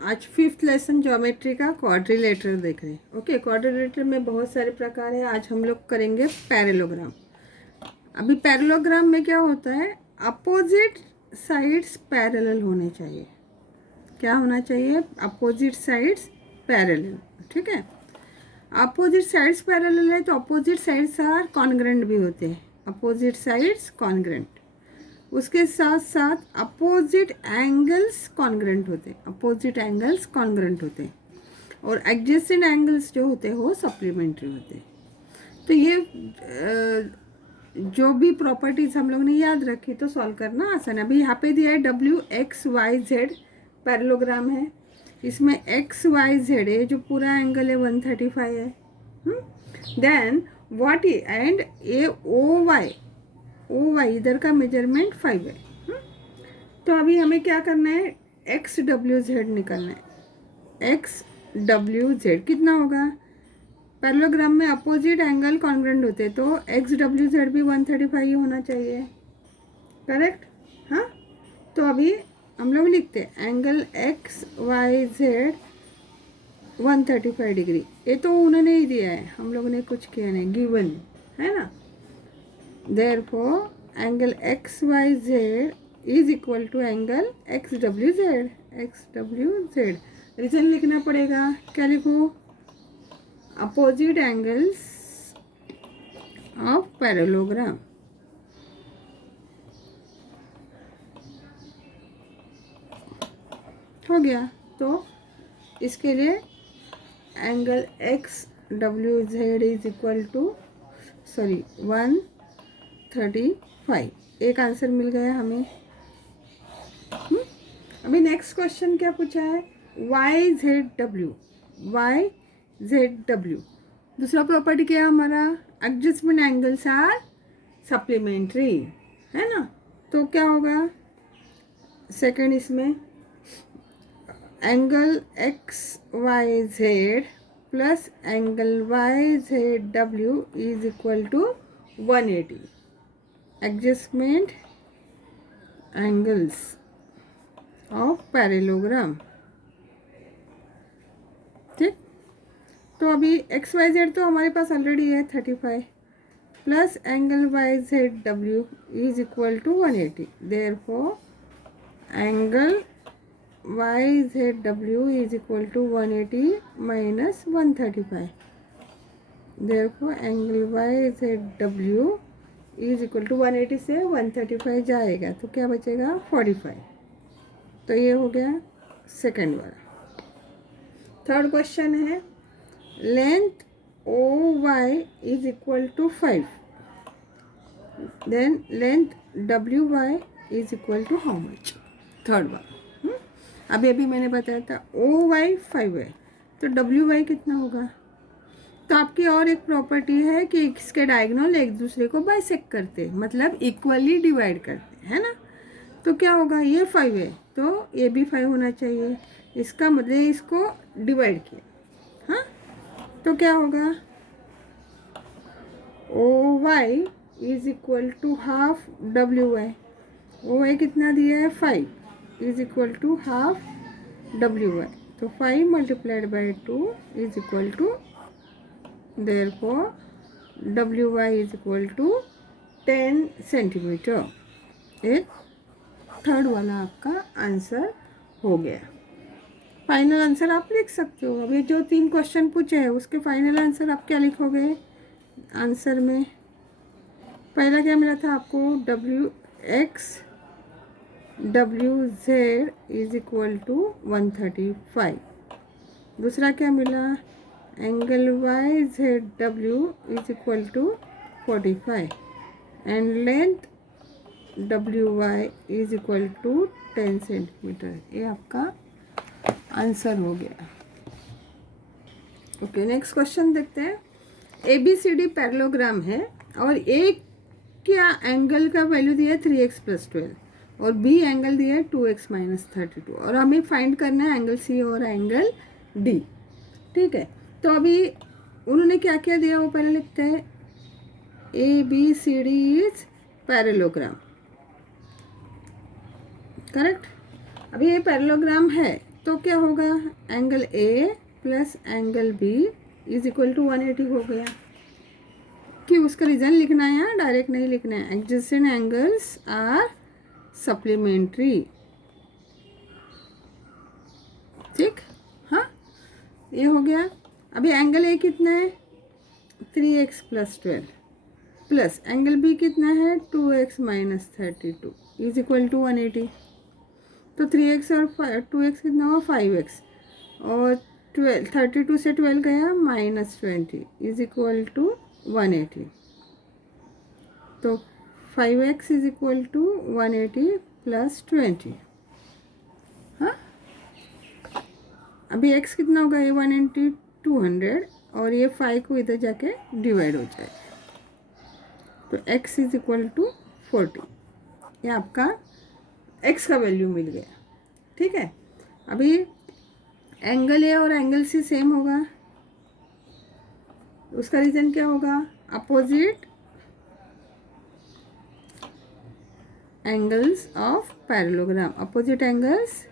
आज 5th lesson geometry का quadrilateral देख रहे हैं। ओके, क्वाड्रिलेटरल में बहुत सारे प्रकार है। आज हम लोग करेंगे पैरेललोग्राम। अभी पैरेललोग्राम में क्या होता है, अपोजिट साइड्स पैरेलल होने चाहिए। क्या होना चाहिए, अपोजिट साइड्स पैरेलल। ठीक है, अपोजिट साइड्स पैरेलल है तो अपोजिट साइड्स आर कॉन्ग्रेंट भी होते हैं। अपोजिट साइड्स कॉन्ग्रेंट, उसके साथ साथ अपोजिट एंगल्स कॉन्ग्रेंट होते हैं। अपोजिट एंगल्स कॉन्ग्रेंट होते हैं और एडजेसेंट एंगल्स जो होते हैं वो सप्लीमेंट्री होते हैं। तो ये जो भी प्रॉपर्टीज हम लोग ने याद रखी तो सॉल्व करना आसान है। अभी यहाँ पे दिया है WXYZ पैरेललोग्राम है। इसमें XYZ है, जो पूरा एंगल है 135 है। देन व्हाट एंड ये OY इधर का मेजरमेंट 5 है। तो अभी हमें क्या करना है, XWZ निकालना है। XWZ कितना होगा, पैरेललोग्राम में अपोजिट एंगल कॉन्ग्रेंट होते हैं तो XWZ भी 135 ही होना चाहिए। करेक्ट, हाँ। तो अभी हम लोग लिखते हैं एंगल XYZ 135 डिग्री। ये तो उन्होंने ही दिया है, हम लोगों ने कुछ किया नहीं, गिवन है ना। Therefore angle XYZ is equal to angle XWZ। Reason लिखना पड़ेगा, क्या लिखूँ, अपोजिट एंगल्स ऑफ पैरेललोग्राम। हो गया, तो इसके लिए angle XWZ is equal to 135। एक आंसर मिल गया हमें। अभी नेक्स्ट क्वेश्चन क्या पूछा है, YZW। दूसरा प्रॉपर्टी क्या है हमारा, एडजस्टमेंट एंगल्स आर सप्लीमेंट्री, है ना। तो क्या होगा, सेकंड इसमें angle XYZ plus angle YZW is equal to 180। Adjustment angles of parallelogram. ठीक, तो अभी XYZ तो हमारे पास ऑलरेडी है 35 plus angle YZW is equal to 180। Therefore angle YZW is equal to 180 minus 135. Therefore angle YZW is equal to 180 से 135 जाएगा तो क्या बचेगा 45। तो ये हो गया सेकंड वाला। थर्ड क्वेश्चन है, length OY is equal to 5, then length WY is equal to how much। Third वाला अभी मैंने बताया था OY 5 है तो WY कितना होगा। तो आपकी और एक प्रॉपर्टी है कि इसके डायगोनल एक दूसरे को बाइसेक्ट करते हैं, मतलब इक्वली डिवाइड करते हैं, है ना। तो क्या होगा, ये 5 है तो ये भी 5 होना चाहिए, इसका मतलब इसको डिवाइड किया। हाँ, तो क्या होगा, OY is equal to half WY। OY कितना दिया है 5 is equal to half WY। तो 5 multiplied by 2 is equal to, therefore WY is equal to 10 centimetre. एक थर्ड वाला आपका आंसर हो गया। फाइनल आंसर आप लिख सकते हो। अभी जो 3 क्वेश्चन पूछे हैं उसके फाइनल आंसर आप क्या लिखोगे आंसर में। पहला क्या मिला था आपको, WZ इज इक्वल टू 135। दूसरा क्या मिला, angle YZW is equal to 45 and length WY is equal to 10 centimetre. ये आपका आंसर हो गया। ओके, नेक्स्ट क्वेश्चन देखते हैं। ABCD पैरेललोग्राम है और एक क्या एंगल का वैल्यू दिया है 3x प्लस 12 और B एंगल दिया है 2x माइनस 32 और हमें फाइंड करना है एंगल C और एंगल D। ठीक है, तो अभी उन्होंने क्या क्या दिया वो पहले लिखते हैं। ABCD is parallelogram, correct. अभी ये पैरेललोग्राम है तो क्या होगा, angle A plus angle B is equal to 180 हो गया। कि उसका रीज़न लिखना है या डायरेक्ट नहीं लिखना है। एडजेसेंट एंगल्स आर सप्लीमेंट्री, ठीक। हाँ, ये हो गया। अभी एंगल ए कितना है, 3x plus 12 plus angle B कितना है, 2x minus 32 is equal to 180। तो 3x और 2x कितना हुआ, 5x, और 32 से 12 गया -20 इज इक्वल टू 180। तो 5x is equal to 180 plus 20। हाँ, अभी x कितना होगा, ये 180 200, और ये 5 को इधर जाके डिवाइड हो जाएगा। तो x इज इक्वल टू 40। ये आपका x का वैल्यू मिल गया, ठीक है। अभी एंगल ए और एंगल सी सेम होगा, उसका रीज़न क्या होगा, opposite angles of parallelogram, opposite angles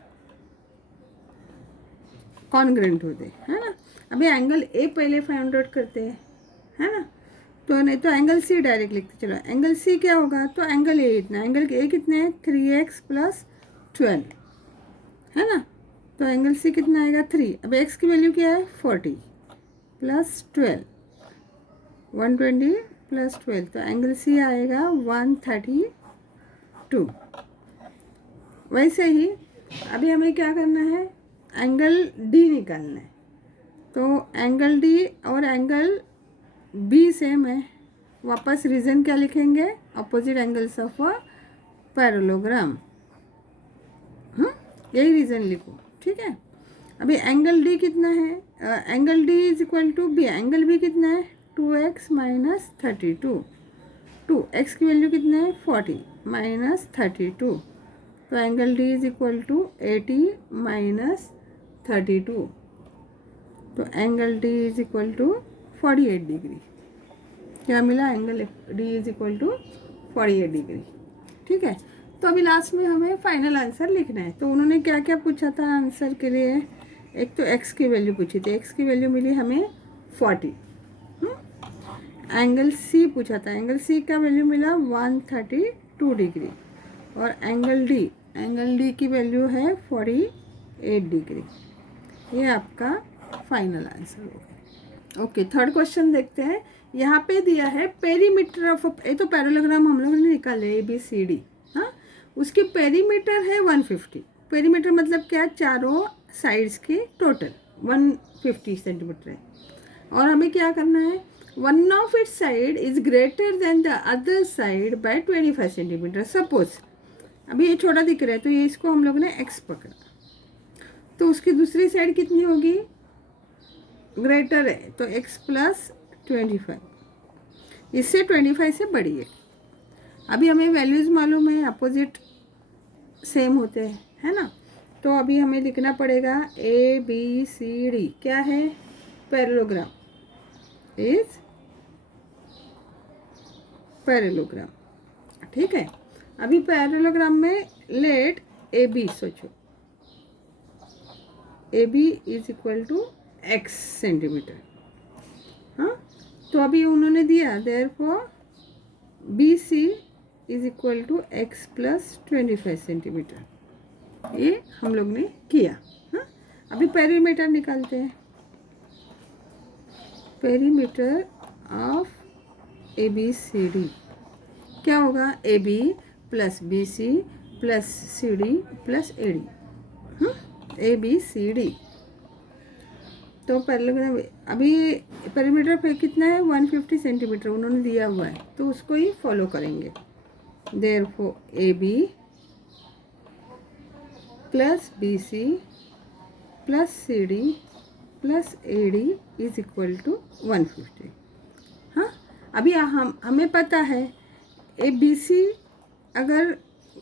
congruent होते है ना। अभी एंगल ए पहले फाइंड आउट करते हैं, है ना। तो नहीं तो एंगल सी डायरेक्ट लिखते चलो। एंगल सी क्या होगा, तो एंगल ए इतना, एंगल ए कितने हैं, 3x प्लस 12, है ना। तो एंगल सी कितना आएगा, 3। अब x की वैल्यू क्या है, 40 प्लस 12, 120 प्लस 12, तो एंगल सी आएगा 132। वैसे ही अभी हमें क्या करना है, एंगल डी निकालना है। तो एंगल डी और एंगल बी सेम है, वापस रीज़न क्या लिखेंगे, opposite angles of a parallelogram. यही रीज़न लिखो, ठीक है। अभी एंगल डी कितना है, angle D is equal to B, angle B कितना है, 2x माइनस 32, 2x की वैल्यू कितना है, 40 माइनस 32, तो angle D is equal to 80 minus 32, तो angle D is equal to 48 degree. क्या मिला, angle D is equal to 48 degree, ठीक है। तो अभी लास्ट में हमें फाइनल आंसर लिखना है। तो उन्होंने क्या क्या पूछा था आंसर के लिए, एक तो x की वैल्यू पूछी थी, x की वैल्यू मिली हमें 40। एंगल सी पूछा था, एंगल सी का वैल्यू मिला 132 डिग्री, और एंगल डी की वैल्यू है 48 डिग्री। ये आपका फाइनल आंसर होगा। ओके, थर्ड क्वेश्चन देखते हैं। यहाँ पे दिया है पेरीमीटर ऑफ, ये तो पैरेललोग्राम हम लोगों ने निकाले ABCD, हाँ। उसकी पेरीमीटर है 150। पेरीमीटर मतलब क्या, चारों साइड्स के टोटल 150 सेंटीमीटर है। और हमें क्या करना है, one of its side is greater than the other side by 25 centimetre. Suppose अभी ये छोटा दिख रहा है, तो ये इसको हम लोग ने x पकड़ा, तो उसकी दूसरी साइड कितनी होगी, ग्रेटर है, तो x प्लस 25, इससे 25 से बड़ी है। अभी हमें वैल्यूज़ मालूम है, अपोजिट सेम होते हैं, है ना। तो अभी हमें लिखना पड़ेगा ABCD क्या है, पैरेललोग्राम इज पैरेललोग्राम, ठीक है। अभी पैरेललोग्राम में लेट AB सोचो, AB is equal to x centimetre, हाँ। तो अभी उन्होंने दिया therefore BC is equal to x plus 25 centimetre, ये हम लोग ने किया, हाँ। अभी पेरीमीटर निकालते हैं। पेरीमीटर ऑफ ABCD क्या होगा, AB plus BC plus CD plus AD, ABCD। तो पैरेललोग्राम अभी पेरीमीटर पे कितना है, 150 सेंटीमीटर उन्होंने दिया हुआ है, तो उसको ही फॉलो करेंगे। Therefore AB plus BC plus CD plus AD is equal to 150, हाँ। अभी हमें पता है ABC अगर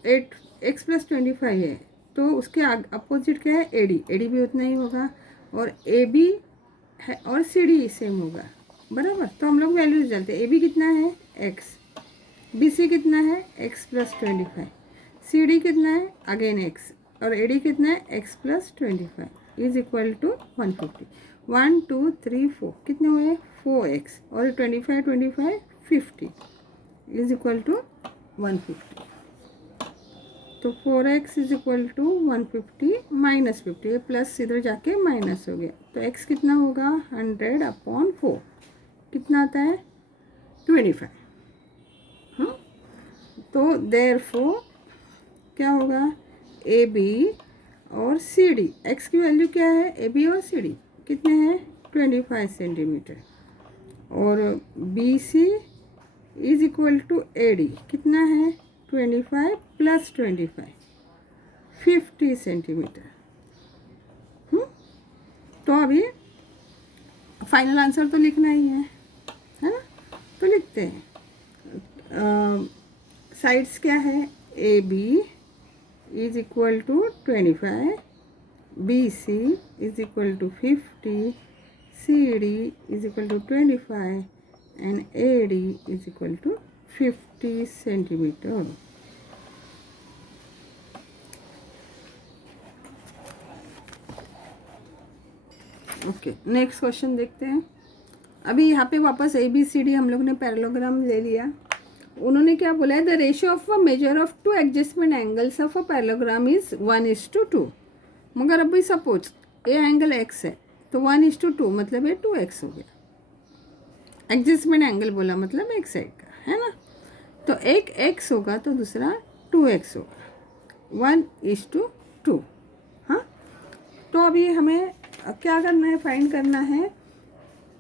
8x प्लस 25 है, तो उसके अपोजिट क्या है, AD भी उतना ही होगा, और AB है और CD सेम होगा, बराबर। तो हम लोग वैल्यूज डालते हैं, AB कितना है x, BC कितना है x प्लस 25, CD कितना है अगेन x, और AD कितना है x plus 25 is equal to 150। 1 2 3 4 कितने हुए 4x और 25 25 50 इज इक्वल टू 150। तो 4x is equal to 150 minus 50, ये प्लस इधर जाके माइनस हो गया। तो x कितना होगा 100/4 कितना आता है 25। तो देयरफॉर क्या होगा AB और CD, x की वैल्यू क्या है AB और CD कितने हैं 25 सेंटीमीटर, और BC is equal to AD कितना है 25 प्लस 25 50 सेंटीमीटर। तो अभी फाइनल आंसर तो लिखना ही है ना, तो लिखते हैं। साइड्स क्या है AB is equal to 25, BC is equal to 50, CD is equal to 25 and AD is equal to 50 centimetre. Okay, next question देखते हैं। अभी यहाँ पे वापस ABCD हम लोग ने पैरेललोग्राम ले लिया। उन्होंने क्या बोला है, the ratio of a measure of two adjustment angles of a parallelogram is 1:2। मगर अभी सपोज ये एंगल x है तो 1:2 मतलब ये 2x हो गया। एडजस्टमेंट एंगल बोला मतलब एक साइड का, है ना। तो एक x होगा तो दूसरा 2x होगा, 1:2। हाँ, तो अभी हमें क्या करना है, फाइंड करना है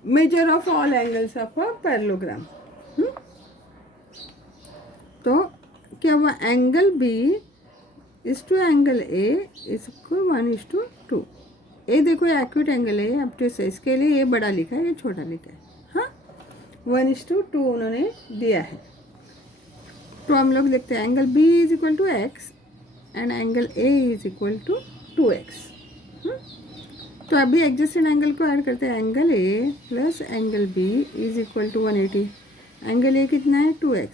measure of all angles of a parallelogram. तो क्या हुआ, angle B is to angle A is equal 1:2। ये देखो ये एक्यूट एंगल है, अब तो इसके लिए ये बड़ा लिखा है, ये छोटा लिखा है। हाँ, 1:2 उन्होंने दिया है। तो हम लोग देखते हैं angle B is equal to x and angle A is equal to 2x। तो अभी एडजस्टेड एंगल को ऐड करते हैं, angle A plus angle B is equal to 180। Angle A कितना है 2x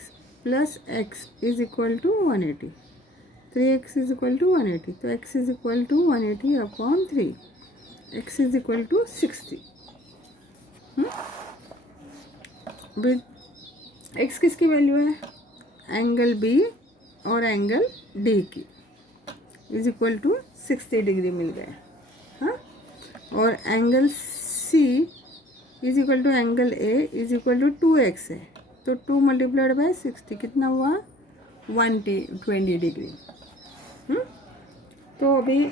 plus x is equal to 180, 3x is equal to 180। तो x is equal to 180/3, x is equal to 60। x किसकी value है, angle B और angle D की, is equal to 60 degree मिल गया। हाँ, और angle C is equal to angle A is equal to 2x है, तो 2 मल्टीप्लाइड बाय 60 कितना हुआ 120 डिग्री। तो अभी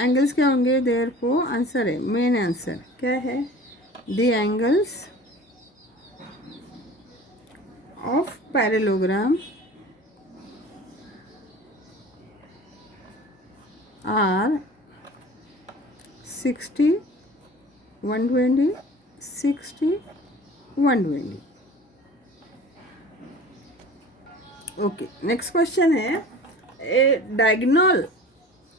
एंगल्स क्या होंगे, देयरफॉर आंसर है, मेन आंसर क्या है, the angles of parallelogram are 60 120 60 120। Okay, next question है, a diagonal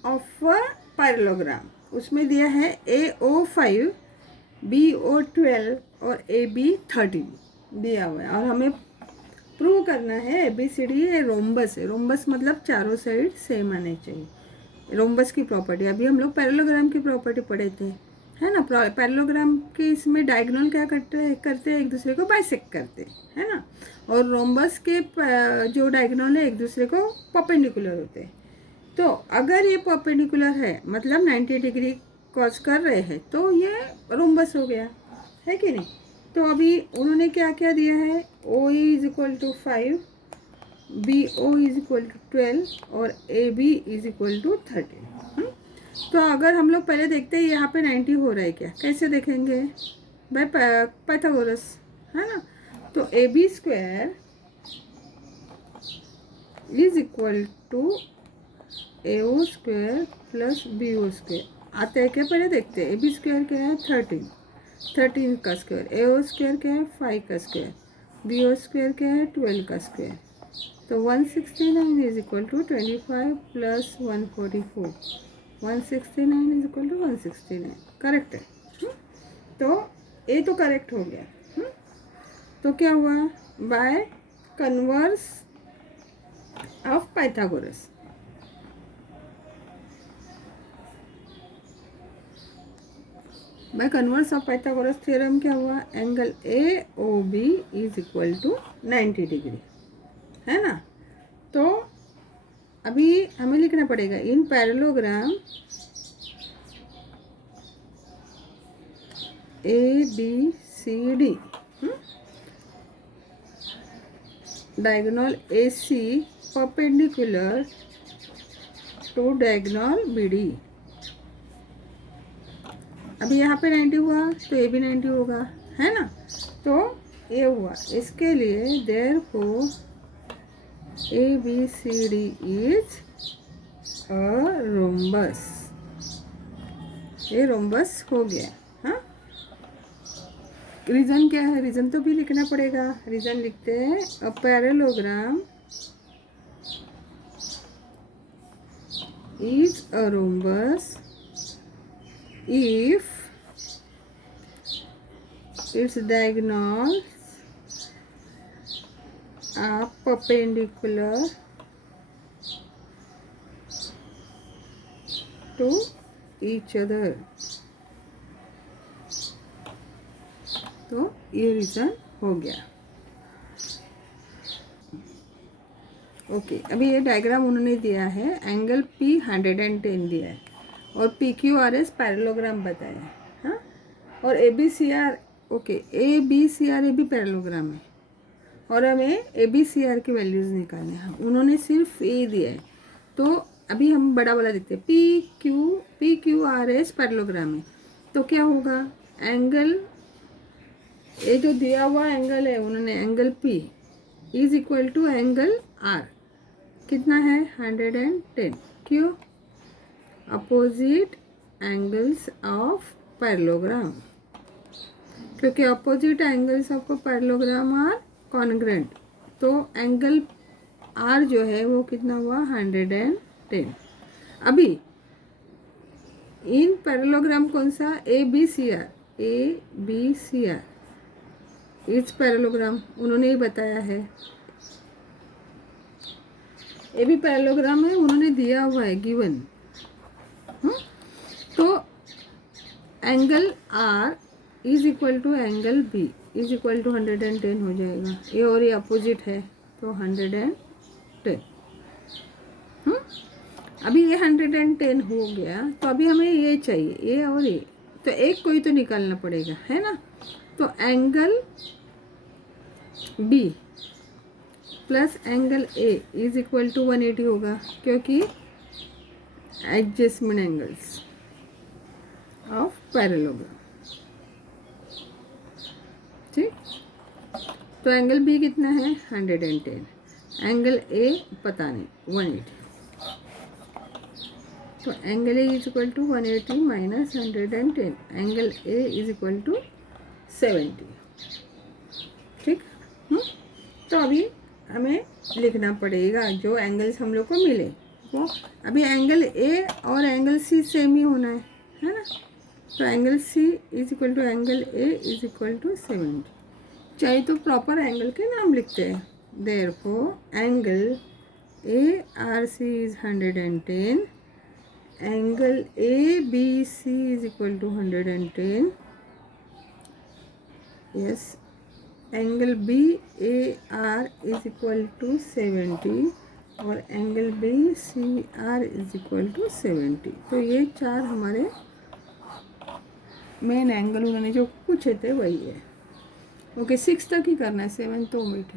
of a parallelogram, उसमें दिया है AO5 BO12 और AB 13 दिया हुआ है, और हमें प्रूव करना है ABCD ये रोम्बस है। रोम्बस मतलब चारों साइड सेम आने चाहिए, रोम्बस की प्रॉपर्टी। अभी हम लोग पैरेललोग्राम की प्रॉपर्टी पढ़े थे, है ना। पैरेललोग्राम के इसमें डायगोनल क्या करते हैं एक दूसरे को बाइसेक्ट करते हैं, है ना। और रोम्बस के जो डायगोनल है एक दूसरे को परपेंडिकुलर होते हैं। तो अगर ये परपेंडिकुलर है मतलब 90 डिग्री क्रॉस कर रहे हैं तो ये रोम्बस हो गया, है कि नहीं। तो अभी उन्होंने क्या क्या दिया है, OE is equal to 5, BO is equal to 12 और AB इज इक्वल टू 13। तो अगर हम लोग पहले देखते हैं यहाँ पे 90 हो रहा है क्या, कैसे देखेंगे भाई, पाइथागोरस, है ना। तो AB² is equal to AO² plus BO² आता है क्या, पहले देखते हैं। AB² क्या है 13 का स्क्वायर, AO² क्या है 5 का स्क्वायर, BO² क्या है 12 का स्क्वायर। तो 169 is equal to 25 plus 144, 169 is equal to 169, correct है। तो ये तो करेक्ट हो गया। तो क्या हुआ, by converse of Pythagoras, by converse of Pythagoras theorem क्या हुआ, angle A O B is equal to 90 degree, है ना। तो अभी हमें लिखना पड़ेगा in parallelogram A B C D, diagonal A C perpendicular to diagonal B D. अभी यहाँ पे 90 हुआ तो ये भी 90 होगा, है ना। तो ये हुआ, इसके लिए therefore A B C D is a rhombus, ये रोम्बस हो गया। हाँ, रीजन क्या है, रीजन तो भी लिखना पड़ेगा। रीजन लिखते हैं, अ parallelogram is a rhombus if its diagonals are perpendicular to each other। तो ये रीजन हो गया। ओके, अभी ये डायग्राम उन्होंने दिया है, एंगल P 110 दिया है और PQRS पैरेललोग्राम बताया है। हाँ, और ABCR, ओके, ABCR ये भी पैरेललोग्राम है और हमें ABCR की वैल्यूज़ निकालने हैं। उन्होंने सिर्फ ए दिया है, तो अभी हम बड़ा वाला देखते हैं। PQRS पैरेललोग्राम है, तो क्या होगा, एंगल ये जो दिया हुआ एंगल है उन्होंने, angle P is equal to angle R कितना है 110। क्यों, अपोजिट एंगल्स ऑफ पैरेललोग्राम, क्योंकि opposite angles of parallelogram are congruent. तो एंगल R जो है वो कितना हुआ 110। अभी इन पैरेललोग्राम कौन सा, ABCR, इस पैरेललोग्राम उन्होंने ही बताया है, ये भी पैरेललोग्राम है, उन्होंने दिया हुआ है गिवन। तो angle R is equal to angle B is equal to 110 हो जाएगा। ये और ये अपोजिट है तो 110। अभी ये 110 हो गया, तो अभी हमें ये चाहिए, ये और ये, तो एक कोई तो निकालना पड़ेगा, है ना। तो angle B plus angle A is equal to 180 होगा, क्योंकि एडजस्टमेंट एंगल्स ऑफ पैरेललोग्राम। ठीक, तो एंगल B कितना है 110, एंगल A पता नहीं 180, तो angle A is equal to 180 minus 110, angle A is equal to 70। ठीक, तो अभी हमें लिखना पड़ेगा जो एंगल्स हम लोग को मिले वो। अभी एंगल A और एंगल C सेम ही होना है ना। तो angle C is equal to angle A is equal to 70। चाहिए तो प्रॉपर एंगल के नाम लिखते हैं। Therefore angle ARC is 110, angle ABC is equal to 110, yes, angle BAR is equal to 70 और angle BCR is equal to 70। तो ये चार हमारे मेन एंगल उन्होंने जो पूछे थे वही है। ओके, 6 तक ही करना है, 7 तो वेट।